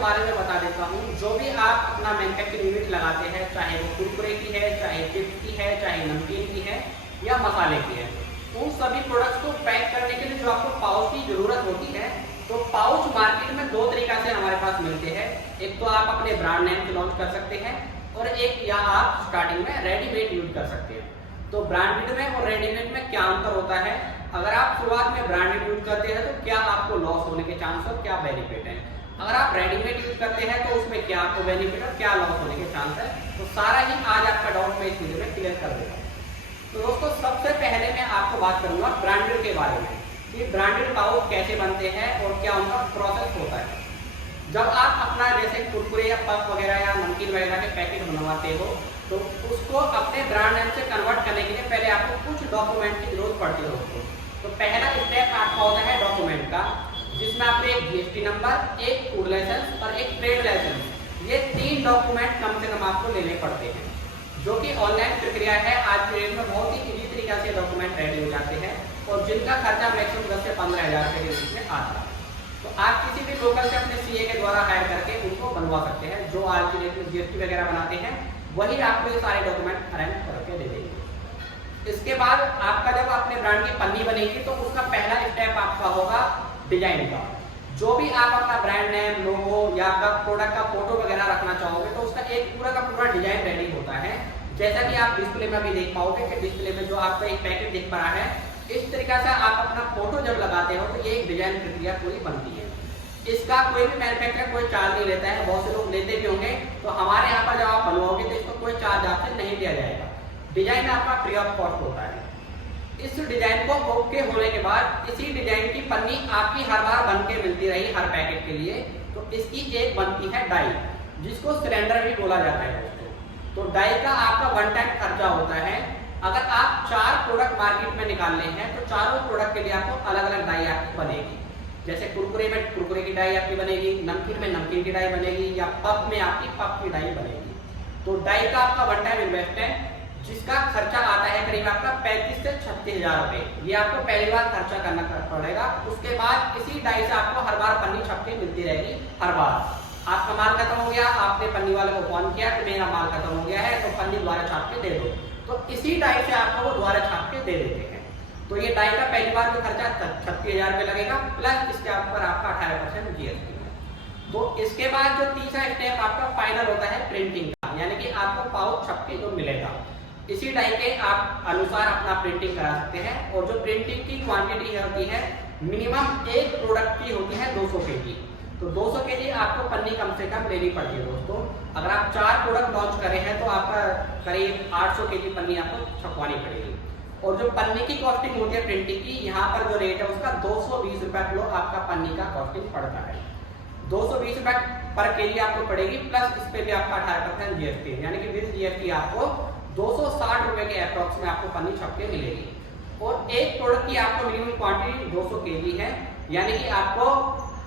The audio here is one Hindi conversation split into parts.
बारे में बता देता हूँ। जो भी आप अपना मैन्युफैक्चरिंग यूनिट लगाते हैं, चाहे वो कुरकुरे की है, चाहे चिप्स की है, चाहे नमकीन की है या मसाले की है, उन सभी प्रोडक्ट्स को पैक करने के लिए जो आपको पाउच की ज़रूरत होती है, तो पाउच मार्केट में दो तरीका से हमारे पास मिलते हैं। एक तो आप अपने ब्रांड नेम से लॉन्च कर सकते हैं और एक या आप स्टार्टिंग में रेडीमेड यूज कर सकते हैं। तो ब्रांडेड में और रेडीमेड में क्या अंतर होता है? अगर आप शुरुआत में ब्रांडेड यूज करते हैं तो क्या आपको लॉस होने के चांस और क्या बेनिफिट है? अगर आप रेडीमेड यूज करते हैं तो उसमें क्या आपको बेनिफिट और क्या लॉस होने के चांस है? तो सारा ही आज आपका डाउट मैं इस वीडियो में क्लियर कर दूंगा। तो दोस्तों, सबसे पहले मैं आपको बात करूंगा ब्रांडेड के बारे में कि ब्रांडेड पाउच कैसे बनते हैं और क्या उनका प्रोसेस होता है। जब आप अपना जैसे कुरकुरे या पफ वगैरह या नमकीन वगैरह के पैकेट बनवाते हो, तो उसको अपने ब्रांड नेम से कन्वर्ट करने के लिए पहले आपको कुछ डॉक्यूमेंट की जरूरत पड़ती है दोस्तों। तो पहला स्टेप आपका होता है डॉक्यूमेंट का, जिसमें आपको एक जीएसटी नंबर, एक फूड लाइसेंस और एक ट्रेड लाइसेंस, ये 3 डॉक्यूमेंट कम से कम आपको लेने पड़ते हैं, जो कि ऑनलाइन प्रक्रिया है। आज के डेट में बहुत ही इजी तरीके से डॉक्यूमेंट रेडी हो जाते हैं और जिनका खर्चा मैक्सिमम 10 से 15 हज़ार रुपये के बीच में आता है। तो आप किसी भी लोकल से अपने सीए के द्वारा हायर करके उनको बनवा सकते हैं। जो आज की डेट में जीएसटी वगैरह बनाते हैं वही आपको ये सारे डॉक्यूमेंट अरेंज करके दे देंगे। इसके बाद आपका जब अपने ब्रांड की पन्नी बनेगी तो उसका पहला स्टेप आपका होगा डिजाइन का। जो भी आप अपना ब्रांड नेम, लोगो या आपका प्रोडक्ट का फोटो वगैरह रखना चाहोगे तो उसका एक पूरा का पूरा डिजाइन रेडी होता है। जैसा कि आप डिस्प्ले में भी देख पाओगे कि डिस्प्ले में जो आपका एक पैकेट दिख पा रहा है, इस तरीके से आप अपना फोटो जब लगाते हो तो ये एक डिजाइन प्रक्रिया पूरी बनती है। इसका कोई भी मैन्युफैक्चरर कोई चार्ज नहीं लेता है। बहुत से लोग लेते भी होंगे, तो हमारे यहाँ पर जब आप बनवाओगे तो इसको कोई चार्ज आपसे नहीं लिया जाएगा। डिजाइन आपका फ्री ऑफ कॉस्ट होता है। इस डिजाइन को ओके होने के बाद इसी डिजाइन की पन्नी आपकी हर बार बन के मिलती रही हर पैकेट के लिए, तो इसकी एक बनती है डाई, जिसको सिलेंडर भी बोला जाता है दोस्तों। तो डाई का आपका वन टाइम खर्चा होता है। अगर आप 4 प्रोडक्ट मार्केट में निकालने हैं तो चारों प्रोडक्ट के लिए आपको अलग अलग डाई आपकी बनेगी। जैसे कुरकुरे में कुरकुरे की डाई आपकी बनेगी, नमकीन में नमकीन की डाई बनेगी, या पफ में आपकी पफ की डाई बनेगी। तो डाई का आपका वन टाइम इन्वेस्ट है, जिसका खर्चा आता है करीब आपका 35 से 36 हज़ार रुपये। ये आपको पहली बार खर्चा करना पड़ेगा। उसके बाद इसी डाई से आपको हर बार पन्नी छप के मिलती रहेगी। हर बार आपका माल खत्म हो गया, आपने पन्नी वाले को फोन किया कि मेरा माल खत्म हो गया है तो पन्नी दोबारा छाप के दे दो, तो इसी डाई से आपको वो दोबारा छाप के दे देते हैं। तो ये डाई का पहली बार जो खर्चा 36 हज़ार रुपये लगेगा, प्लस इसके ऊपर आपका 18% जीएसटी है। तो इसके बाद जो तीसरा स्टेप आपका फाइनल होता है प्रिंटिंग का, यानी कि आपको पाउच छप के जो मिलेगा, इसी डाई के आप अनुसार अपना प्रिंटिंग करा सकते हैं। और जो प्रिंटिंग की क्वांटिटी होती है, मिनिमम एक प्रोडक्ट की होती है 200 kg। तो 200 kg आपको पन्नी कम से कम लेनी पड़ती है दोस्तों। अगर आप 4 प्रोडक्ट लॉन्च कर रहे हैं तो आपका करीब 800 kg पन्नी आपको छपवानी पड़ेगी। और जो पन्नी की कॉस्टिंग होती है प्रिंटिंग की, यहाँ पर जो रेट है उसका 220 रुपये किलो आपका पन्नी का कॉस्टिंग पड़ता है। 220 रुपये पर केजी आपको पड़ेगी, प्लस इस पे भी आपका 18% जीएसटी, यानी कि विद जीएसटी आपको 260 रुपये के अप्रॉक्स में आपको पन्नी छप के मिलेगी। और एक प्रोडक्ट की आपको मिनिमम क्वांटिटी 200 kg है, यानी कि आपको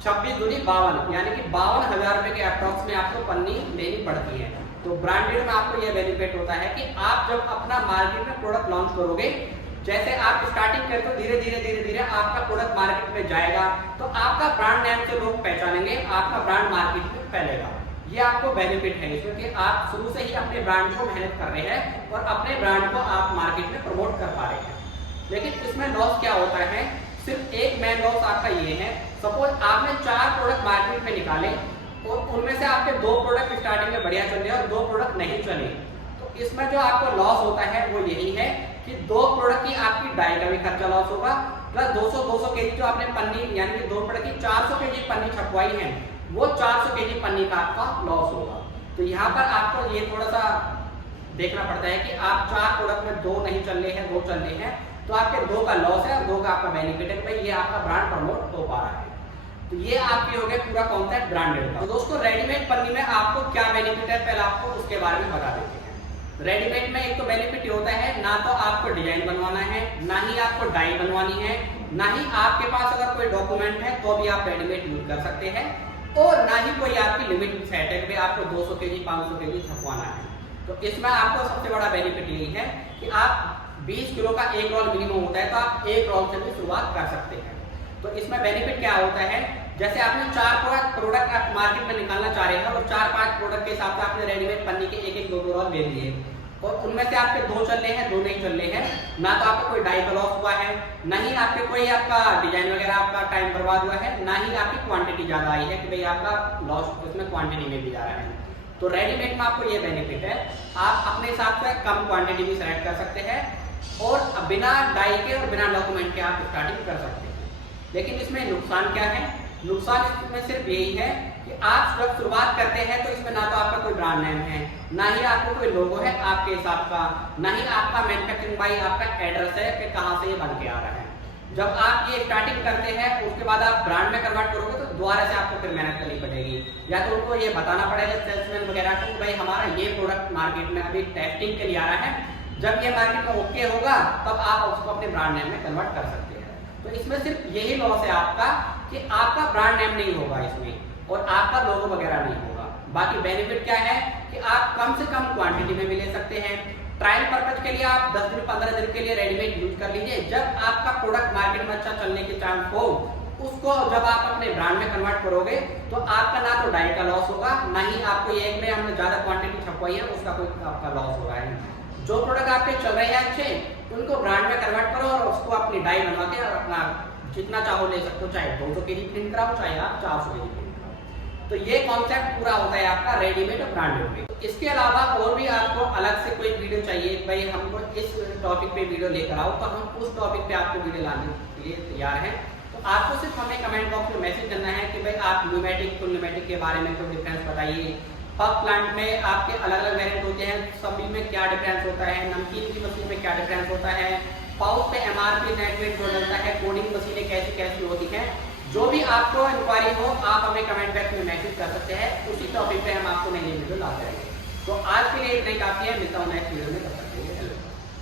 26 दूनी 52, यानी कि 52,000 रुपये के अप्रॉक्स में आपको पन्नी लेनी पड़ती है। तो ब्रांडेड में आपको यह बेनिफिट होता है कि आप जब अपना मार्केट में प्रोडक्ट लॉन्च करोगे, जैसे आप स्टार्टिंग करते हो धीरे धीरे आपका प्रोडक्ट मार्केट में जाएगा, तो आपका ब्रांड नेम से लोग पहचानेंगे, आपका ब्रांड मार्केट में फैलेगा। ये आपको बेनिफिट है इसमें कि आप शुरू से ही अपने ब्रांड को मेहनत कर रहे हैं और अपने ब्रांड को आप मार्केट में प्रमोट कर पा रहे हैं। लेकिन इसमें लॉस क्या होता है? सिर्फ एक मेन लॉस आपका ये है, सपोज आपने 4 प्रोडक्ट मार्केट में निकाले और उनमें से आपके 2 प्रोडक्ट स्टार्टिंग में बढ़िया चले और 2 प्रोडक्ट नहीं चले, तो इसमें जो आपको लॉस होता है वो यही है कि 2 प्रोडक्ट की आपकी डाई का भी खर्चा लॉस होगा, प्लस 200 kg जो आपने पन्नी, यानी कि 2 प्रोडक्ट की 400 kg पन्नी छपवाई है, वो 400 kg पन्नी का आपका लॉस होगा। तो यहाँ पर आपको ये थोड़ा सा देखना पड़ता है कि आप 4 प्रोडक्ट में 2 नहीं चल रहे हैं, 2 चल रहे हैं, तो आपके 2 का लॉस है और 2 का आपका बेनिफिट है, भाई ये आपका ब्रांड प्रमोट हो पा रहा है। तो ये आपकी हो गया पूरा कॉन्सेप्ट ब्रांडेड का। तो दोस्तों, रेडीमेड पन्नी में आपको क्या बेनिफिट है, पहले आपको उसके बारे में बता देते हैं। रेडीमेड में एक तो बेनिफिट होता है, ना तो आपको डिजाइन बनवाना है, ना ही आपको डाई बनवानी है, ना ही आपके पास अगर कोई डॉक्यूमेंट है तो भी आप रेडीमेड यूज कर सकते हैं, और ना ही कोई आपकी लिमिट सेट है कि आपको 200 kg 500 kg छपवाना है। तो इसमें आपको सबसे बड़ा बेनिफिट यही है कि आप 20 किलो का एक रोल मिनिमम होता है, तो आप एक रोल से भी शुरुआत कर सकते हैं। तो इसमें बेनिफिट क्या होता है जैसे आपने 4-5 प्रोडक्ट आप मार्केट में निकालना चाह रहे हैं और 4-5 प्रोडक्ट के हिसाब से आपने रेडीमेड पन्नी के एक दो रोल ले लिए और उनमें से आपके 2 चल रहे हैं, 2 नहीं चल रहे हैं, ना तो आपका कोई डाई का लॉस हुआ है, ना ही आपके कोई आपका डिजाइन वगैरह आपका टाइम बर्बाद हुआ है, ना ही आपकी क्वांटिटी ज्यादा आई है कि भाई आपका लॉस उसमें क्वांटिटी में भी जा रहा है। तो रेडीमेड में आपको ये बेनिफिट है, आप अपने हिसाब से कम क्वांटिटी भी सेलेक्ट कर सकते हैं और बिना डाई के और बिना डॉक्यूमेंट के आप स्टार्टिंग कर सकते हैं। लेकिन इसमें नुकसान क्या है? नुकसान इसमें सिर्फ यही है कि आप जब शुरुआत करते हैं तो इसमें ना तो आपका कोई ब्रांड नेम है, ना ही आपको कोई लोगो है आपके हिसाब का, ना ही आपका मैन्युफैक्चरिंग बाई आपका एड्रेस है कि कहाँ से ये बन के आ रहा है। जब आप ये स्टार्टिंग करते हैं उसके बाद आप ब्रांड में कन्वर्ट करोगे तो दोबारा से आपको फिर मेहनत करनी पड़ेगी, या तो उनको ये बताना पड़ेगा सेल्समैन वगैरह को भाई हमारा ये प्रोडक्ट मार्केट में अभी टेस्टिंग के लिए आ रहा है, जब ये मार्केट में ओके होगा तब आप उसको अपने ब्रांड नेम में कन्वर्ट कर सकते हैं। तो इसमें सिर्फ यही लॉस है आपका कि आपका ब्रांड नेम नहीं होगा इसमें और आपका लोगो वगैरह नहीं होगा। बाकी बेनिफिट क्या है कि आप कम से कम क्वांटिटी में भी ले सकते हैं। ट्रायल पर्पज के लिए आप 10 दिन 15 दिन के लिए रेडीमेड यूज कर लीजिए, जब आपका प्रोडक्ट मार्केट में अच्छा चलने के चांस हो उसको जब आप अपने ब्रांड में कन्वर्ट करोगे तो आपका ना तो डाई का लॉस होगा, ना ही आपको ये में हमने ज्यादा क्वांटिटी छपवाई है उसका कोई आपका लॉस होगा है। जो प्रोडक्ट आपके चल रहे हैं अच्छे उनको ब्रांड में कन्वर्ट करो और उसको अपनी डाई बनवा के और अपना जितना चाहो ले सकते हो, चाहे 200 kg प्रिंट कराओ चाहे आप 400 kg प्रिंट कराओ। तो ये कॉन्सेप्ट पूरा होता है आपका रेडीमेड और ब्रांडेड में। इसके अलावा और भी आपको अलग से कोई वीडियो चाहिए भाई हमको इस टॉपिक पे वीडियो लेकर आओ, तो हम उस टॉपिक पे आपको वीडियो लाने के लिए तैयार हैं। तो आपको सिर्फ हमें कमेंट बॉक्स में मैसेज करना है कि भाई आप न्यूमेटिक फुल न्यूमेटिक के बारे में कोई डिफरेंस बताइए, पफ प्लांट में आपके अलग अलग वेरिएंट होते हैं सभी में क्या डिफरेंस होता है, नमकीन की मशीन में क्या डिफरेंस होता है, पाउच पे एमआरपी नेट वेट जो डलता है, कोडिंग मशीनें कैसी कैसी होती हैं, जो भी आपको इंक्वायरी हो आप हमें कमेंट बॉक्स में मैसेज कर सकते हैं, उसी टॉपिक पे हम आपको नई वीडियो लाते रहेंगे। तो आज के लिए इतना ही काफी है, मिलता हूँ नेक्स्ट वीडियो में, तब तक के लिए हेलो।